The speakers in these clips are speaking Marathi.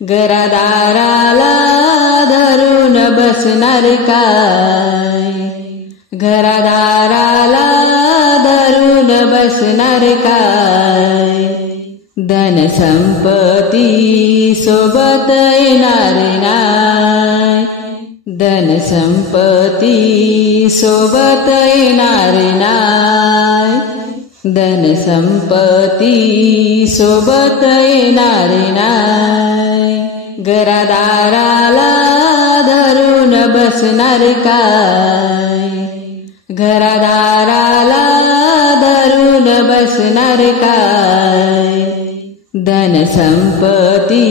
घरादाराला धरून बसणार काय, घरादाराला धरून बसणार काय, धन संपत्ती सोबत येणार नाय, धन संपत्ती सोबत येणार नाय, धन संपत्ती सोबत येणार नाय, घरादाराला धरून बसणार काय, घरादाराला धरून बसणार काय, धन संपत्ती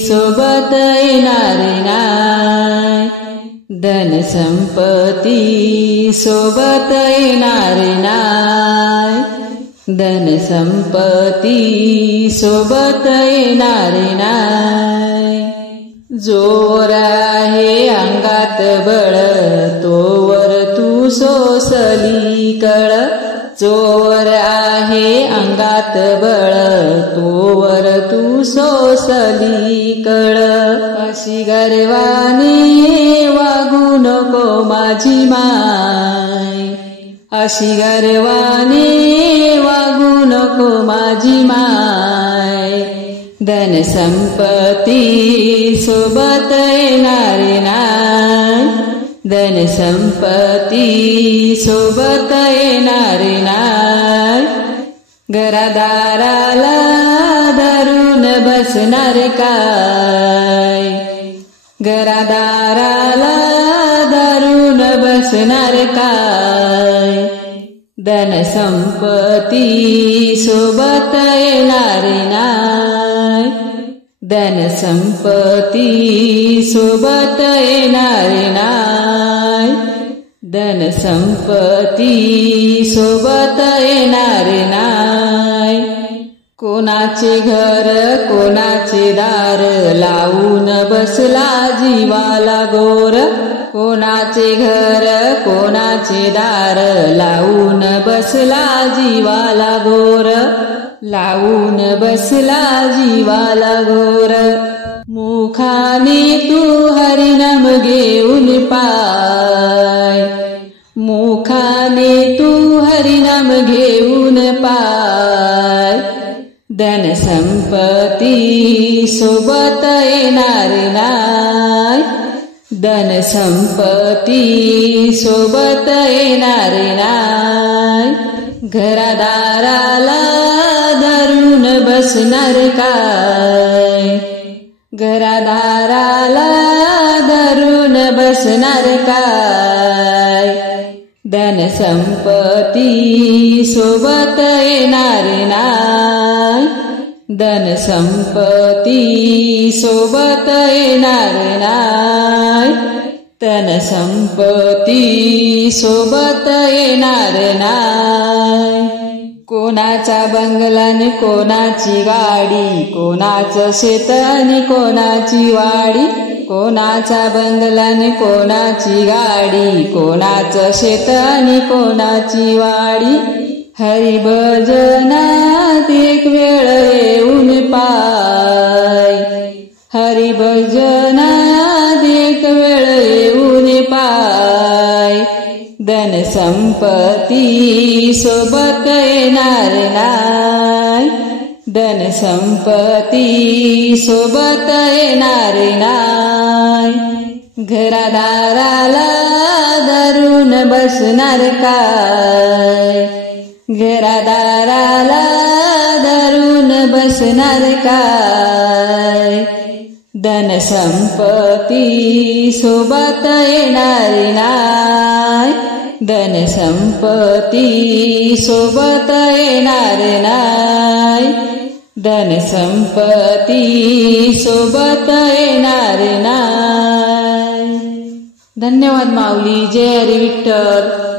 सोबत येणार नाय, धन संपत्ती सोबत येणार नाय, धन संपत्ती सोबत येणार नाय. जोर आहे अंगात बळ तोवर तू सोसली कळ, जोर आहे अंगात बळ तोवर तू सोसली कळ, अशी गर्वाने वागू नको माझी माय, अशी गर्वाने वागू नको माझी माय, धन संपत्ती सोबत येणार नाय, धन संपत्ती सोबत येणार नाय, घरादाराला धरून बसणार काय, घरादाराला धरून बसणार काय, धन संपत्ती सोबत येणार नाय, धन संपत्ती सोबत येणार नाय, धन संपत्ती सोबत येणार नाय. कोणाचे घर कोणाचे दार लावून बसला जीवाला गोर, कोणाचे घर कोणाचे दार लावून बसला जीवाला गोर, लावून बसला जीवाला गोर, मुखाने तू हरिनाम घेऊन पाय, मुखाने तू हरिनाम घेऊन पाय, धन संपत्ती सोबत येणार नाय, धन संपत्ती सोबत येणार नाय, घरादाराला धरून बसणार काय, घरादाराला धरून बसणार काय, धन संपत्ती सोबत येणार नाय, धन संपत्ती सोबत येणार नाय, धन संपत्ती सोबत येणार नाय. कोणाचा बंगला नि कोणाची गाडी, कोणाचं शेत आणि कोणाची वाडी, कोणाचा बंगला नि कोणाची गाडी, कोणाचं शेत आणि कोणाची वाडी, हरिभजनात एक वेळ येऊन पाय, हरिभजनात एक वेळ येऊन पाय, धन संपत्ती सोबत येणार नाय, धन संपत्ती सोबत येणार नाय, घरादाराला धरून बसणार काय, घरादाराला धरून बसणार काय, धन संपत्ती सोबत येणार नाय, धन संपत्ती सोबत येणार नाय, धन संपत्ती सोबत येणार नाय. धन्यवाद माऊली. जय हरी विठ्ठल.